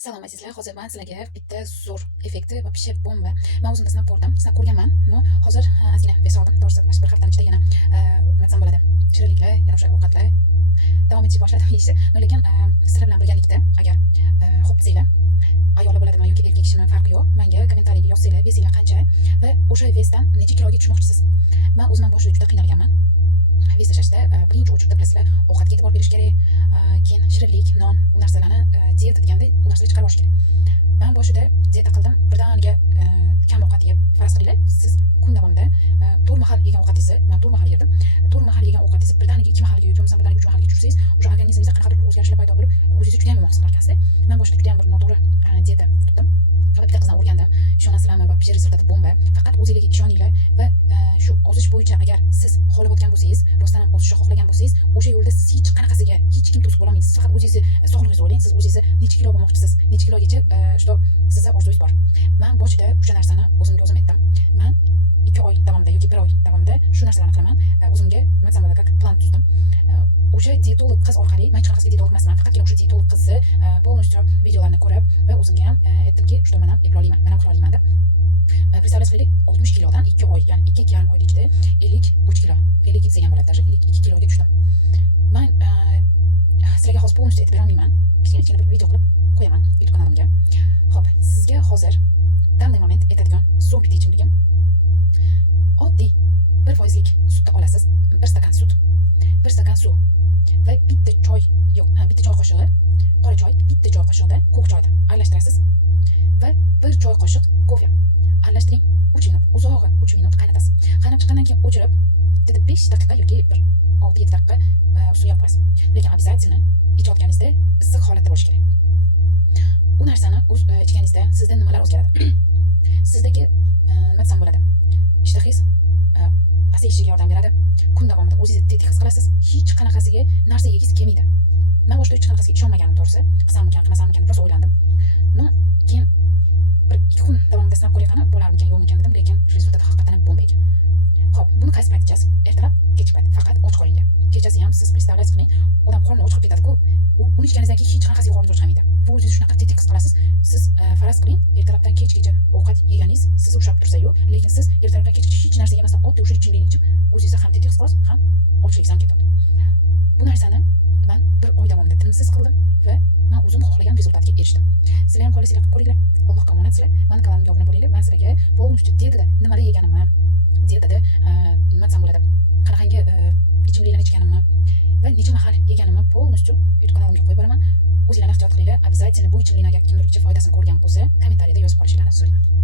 Salom azizlar, hozir men sizlarga bitta zo'r effekti va pishib bomba. Men o'zimda sinab ko'rdim, sinab ko'rganman. No, hozir ozgina vес oldim. To'g'risi, mana shu bir haftaning ichida yana nima desam bo'ladi? Shirinliklar, yana o'sha ovqatlar davom etishni boshladim yeyishni. No, lekin sizlar bilan birgalikda agar xo'p desanglar, ayoli bo'ladimi yoki erkak kishimi farqi yo'q. Menga kommentariyga yozsanglar, vesinglar qancha va o'sha vesdan necha kiloga tushmoqchisiz? Men o'zimdan boshida juda qiynalganman. Ves tashlashda birinchi o'chirda bilasizlar, ovqatga e'tibor berish kerak, keyin shirinlik, non, u narsalarni diyeta deganda u narsalarni chiqarib olish kerak. Men boshida diyeta qildim, birdaniga kam ovqat yeb, faraz qilinglar, siz kun davomida 4 mahal yegan ovqatingizni, men 4 mahal yedim. 4 mahal yegan ovqatingizni birdaniga 2 mahalga yoki birdaniga 3 mahalga tushirsangiz, o'sha organizmingizda qanaqadir bir o'zgarishlar paydo bo'lib, o'zingizni juda ham yomon his qilarkansiz. Men boshida juda ham bir noto'g'ri diyeta tutdim. Va bitta qizdan o'rgandim. Ishonasizlarmi, va pish rezultati bomba. Faqat o'zingizga ishoninglar va shu ozish bo'yicha agar siz xohlayotgan bo'lsangiz, rostdan ham ozishni xohlagan bo'lsangiz, o'sha yo'lda siz hech qanaqasiga hech kim to'sib bo'lmaysiz. Siz faqat o'zingizni sog'lig'ingizni o'ylang, siz o'zingizni necha kilo bo'lmoqchisiz, necha kilogacha что sizda orzungiz bor. Men boshida o'sha narsani o'zimga o'zim aytdim. Men 2 oy davomida yoki 1 oy davomida shu narsalarni qilaman. O'zimga nima desam bo'ladi, plan tuzdim. O'sha dietolog qiz orqali, men hech qanaqasiga dietolog emasman, faqatgina o'sha dietolog qizni полностью videolarini ko'rib va o'zimga ham aytdimki, что men ham eploliyman, men ham qilolayman deb. Представляете, 60 kilodan 2 oy, ya'ni 2,5 oy ichida 53 kilo, 52 degan bo'ladi, даже 52 kiloga tushdim. Men sizlarga hozir полностью aytib bera olmayman. Kichkina bir video qilib qo'yaman YouTube kanalimga. Xo'p, sizga hozir данный moment aytadigan zo'r bitta ichimligim. Oddiy 1% sutni olasiz, 1 stakan sut, 1 stakan suv va bitta choy, yo'q, bitta choy qoshiqi qora choy, bitta choy qoshiqda ko'k choyni aralashtirasiz va 1 choy qoshiq kofe aralashtiring. 3 minut, uzog'i 3 minut qaynatasiz. Qaynab chiqqandan keyin o'chirib, 5 daqiqa yoki 6-7 daqiqa ustini yopasiz. Lekin обязательно ichayotganingizda issiq holatda bo'lish kerak. U narsani ichganingizda sizda nimalar o'zgaradi? Sizdagi nima desam bo'ladi? Ishtahingiz pasayishiga yordam beradi. Kun davomida o'zingizni tetik his qilasiz. Hech qanaqasiga narsa yegingiz kelmaydi. Men boshida hech qanaqasiga ishonmaganim to'g'risi. Qilsammikan, qilmasammikan deb o'ylandim. No, keyin 1-2 kun davomida sinab ko'rayotganim bo'larmikan, yo'qmikan dedim, lekin rezultati haqiqatan ham bomba ekan. Xo'p, buni qaysi payt ichasiz? Ertalab, kechki payt, faqat och qo'lingga. Kechasi ham siz представляете qiling, odam qorni och qolib ketadi-ku. Uni ichganingizdan keyin hech qanaqasiga qorningiz ochmaydi. Bu o'zingizni shunaqa tetik his qilasiz. Siz faraz qiling, ertalabdan kechgacha ovqat yeganingiz sizni ushlab tursa-yu, lekin siz ertalabdan kechgacha hech narsa yemasdan oddiy o'sha ichimlikni ichib, o'zingizni ham tetik his qilasiz, ham ochligingiz ham ketadi. Bu narsani men 1 oy davomida tinimsiz qildim va men o'zim xohlagan rezultatga erishdim. Sizlar ham xohlasanglar qilib ko'ringlar. Allohga omonatsizlar. Meni kanalimga obuna bo'linglar. Men sizlarga полностью dietada nimalar yeganimni, dietada nima desam bo'ladi, qanaqangi ichimliklarni ichganimni va necha mahal yeganimni полностью YouTube kanalimga qo'yib boraman. O'zinglarni ehtiyot qilinglar. Обязательно bu ichimlikni agar kimdir ichib foydasini ko'rgan bo'lsa, kommentariyada